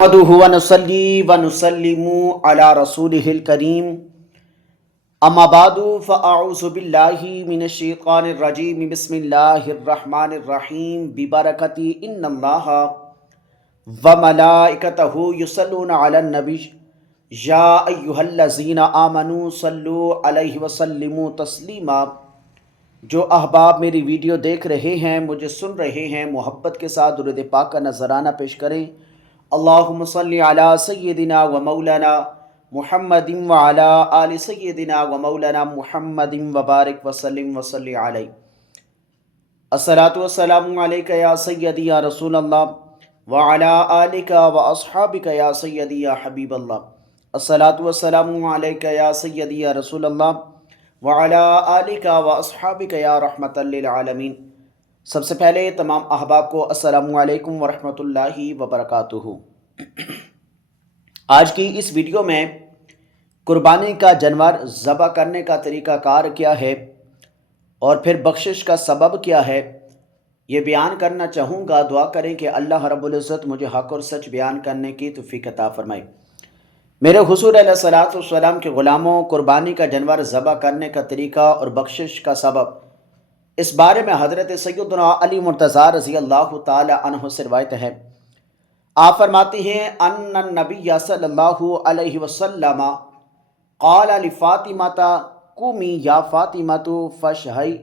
نحمده ونصلي ونسلم على رسوله الكريم اما بعد فاعوذ بالله من الشيطان الرجيم بسم الله الرحمن الرحيم ببركة ان الله وملائكته يصلون على النبي يا ايها الذين آمنوا صلوا عليه وسلموا تسليما۔ جو احباب میری ویڈیو دیکھ رہے ہیں، مجھے سن رہے ہیں، محبت کے ساتھ درود پاک کا نذرانہ پیش کریں۔ اللہم صلی علی سیدنا و مولانا محمد وعلی آل سیدنا و مولانا محمد وبارک وسلم وصلی علیہ۔ الصلاۃ والسلام علیک یا سیدی یا رسول اللہ وعلی آلک و اصحابک یا سیدی یا حبیب اللہ۔ الصلاۃ والسلام علیک یا سیدی یا رسول اللہ وعلی آلک و اصحابک یا رحمۃ للعالمین۔ سب سے پہلے تمام احباب کو السلام علیکم ورحمۃ اللہ وبرکاتہ۔ آج کی اس ویڈیو میں قربانی کا جانور ذبح کرنے کا طریقہ کار کیا ہے اور پھر بخشش کا سبب کیا ہے، یہ بیان کرنا چاہوں گا۔ دعا کریں کہ اللہ رب العزت مجھے حق اور سچ بیان کرنے کی توفیق عطا فرمائے۔ میرے حضور علیہ الصلوۃ والسلام کے غلاموں، قربانی کا جانور ذبح کرنے کا طریقہ اور بخشش کا سبب، اس بارے میں حضرت سیدنا علی مرتضیٰ رضی اللہ تعالی عنہ سے روایت ہے۔ آپ فرماتے ہیں ان النبی صلی اللہ علیہ وسلم قال لفاطمہ قومی یا فاطمۃ فاشہی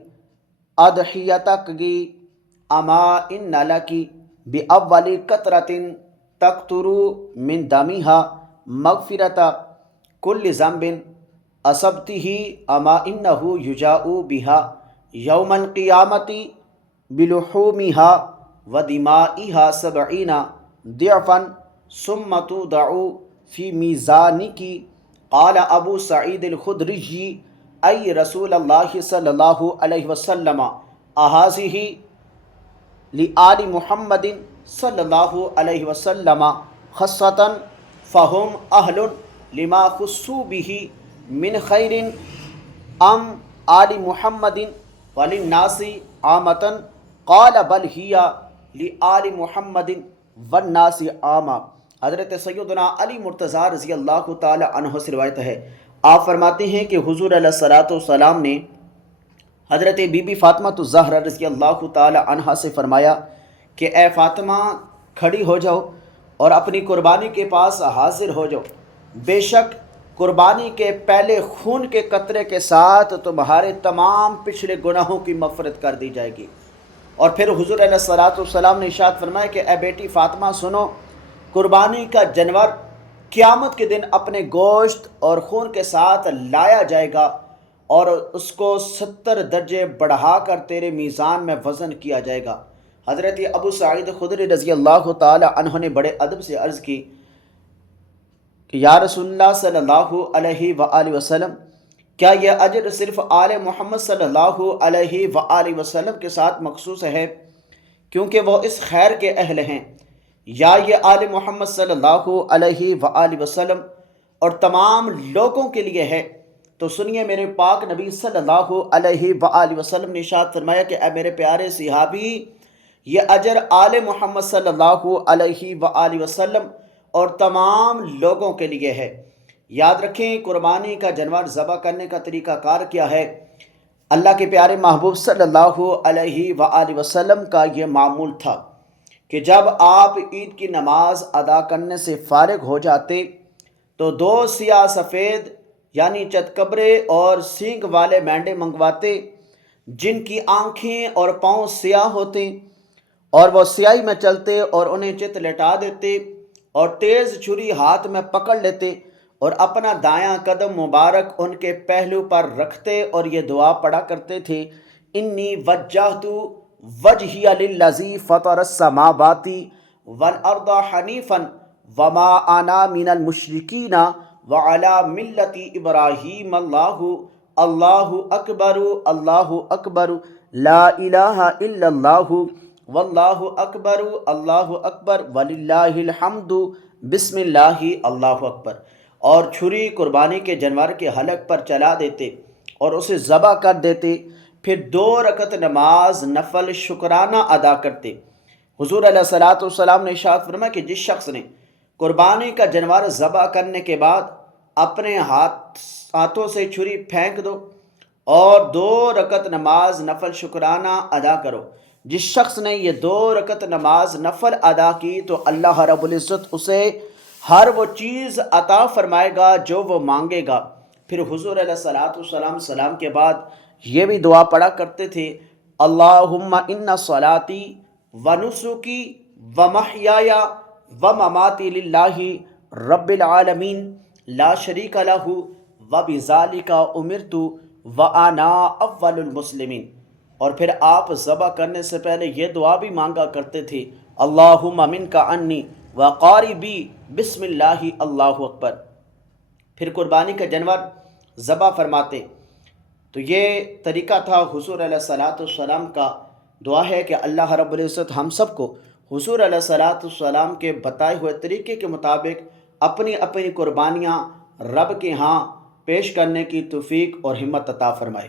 اضحیتک اما ان لک باول قطرۃ تقطر من دمها مغفرۃ کل ذنب اصبتہ اما انہ یجاء بها یوم القیامت بلحومها ودمائها 70 ضعفا ثم توضع فی میزانک۔ قال ابو سعید الخدری ای رسول اللہ صلی اللہ علیہ وسلم اہذہ لآل محمد صلی اللہ علیہ وسلم خاصۃ فہم اہل لما خصوا به من خیر ام آل محمد وللناس عامۃ؟ قال بل ہی لآل محمد والناس عامہ۔ حضرت سیدنا علی مرتضیٰ رضی اللہ تعالی عنہ سے روایت ہے۔ آپ فرماتے ہیں کہ حضور علیہ الصلوۃ والسلام نے حضرت بی بی فاطمہ الزہرا رضی اللہ تعالی عنہ سے فرمایا کہ اے فاطمہ، کھڑی ہو جاؤ اور اپنی قربانی کے پاس حاضر ہو جاؤ۔ بے شک قربانی کے پہلے خون کے قطرے کے ساتھ تمہارے تمام پچھلے گناہوں کی مغفرت کر دی جائے گی۔ اور پھر حضور علیہ الصلوۃ والسلام نے ارشاد فرمایا کہ اے بیٹی فاطمہ سنو، قربانی کا جانور قیامت کے دن اپنے گوشت اور خون کے ساتھ لایا جائے گا اور اس کو 70 درجے بڑھا کر تیرے میزان میں وزن کیا جائے گا۔ حضرت ابو سعید خدری رضی اللہ تعالی عنہ نے بڑے ادب سے عرض کی کہ یا رسول اللہ صلی اللہ علیہ وآلہ وسلم، کیا یہ اجر صرف آل محمد صلی اللہ علیہ وآلہ وسلم کے ساتھ مخصوص ہے کیونکہ وہ اس خیر کے اہل ہیں، یا یہ آل محمد صلی اللہ علیہ وآلہ وسلم اور تمام لوگوں کے لیے ہے؟ تو سنیے، میرے پاک نبی صلی اللہ علیہ وآلہ وسلم نے ارشاد فرمایا کہ اے میرے پیارے صحابی، یہ اجر آل محمد صلی اللہ علیہ وآلہ وسلم اور تمام لوگوں کے لیے ہے۔ یاد رکھیں، قربانی کا جانور ذبح کرنے کا طریقہ کار کیا ہے۔ اللہ کے پیارے محبوب صلی اللہ علیہ وآلہ وسلم کا یہ معمول تھا کہ جب آپ عید کی نماز ادا کرنے سے فارغ ہو جاتے تو 2 سیاہ سفید یعنی چتکبرے اور سینگ والے مینڈے منگواتے، جن کی آنکھیں اور پاؤں سیاہ ہوتے، اور وہ سیاہی میں چلتے اور انہیں چت لٹا دیتے اور تیز چھری ہاتھ میں پکڑ لیتے اور اپنا دایاں قدم مبارک ان کے پہلو پر رکھتے اور یہ دعا پڑھا کرتے تھے، انی وجہت وجہی للذی فطر السماوات والارض حنیفا وما انا من المشرکین وعلی ملت ابراہیم اللہ اکبر اللہ اکبر لا الہ الا اللہ واللہ اکبر اللہ اکبر وللہ الحمد بسم اللہ اللہ اکبر، اور چھری قربانی کے جانور کے حلق پر چلا دیتے اور اسے ذبح کر دیتے۔ پھر 2 رکعت نماز نفل شکرانہ ادا کرتے۔ حضور علیہ الصلوۃ والسلام نے ارشاد فرمایا کہ جس شخص نے قربانی کا جانور ذبح کرنے کے بعد اپنے ہاتھوں سے چھری پھینک دو اور 2 رکعت نماز نفل شکرانہ ادا کرو۔ جس شخص نے یہ 2 رکعت نماز نفل ادا کی تو اللہ رب العزت اسے ہر وہ چیز عطا فرمائے گا جو وہ مانگے گا۔ پھر حضور علیہ الصلوۃ والسلام سلام کے بعد یہ بھی دعا پڑھا کرتے تھے، اللہم ان صلاتی و نسکی و محیای و مماتی للہ رب العالمین لا شریک لہ و بذالک امرت وانا اول المسلمین۔ اور پھر آپ ذبح کرنے سے پہلے یہ دعا بھی مانگا کرتے تھے، اللہم منک انی وقاربی بسم اللہ اللہ اکبر۔ پھر قربانی کا جانور ذبح فرماتے تو یہ طریقہ تھا حضور علیہ الصلوۃ والسلام کا۔ دعا ہے کہ اللہ رب العزت ہم سب کو حضور علیہ الصلوۃ والسلام کے بتائے ہوئے طریقے کے مطابق اپنی اپنی قربانیاں رب کے ہاں پیش کرنے کی توفیق اور ہمت عطا فرمائے۔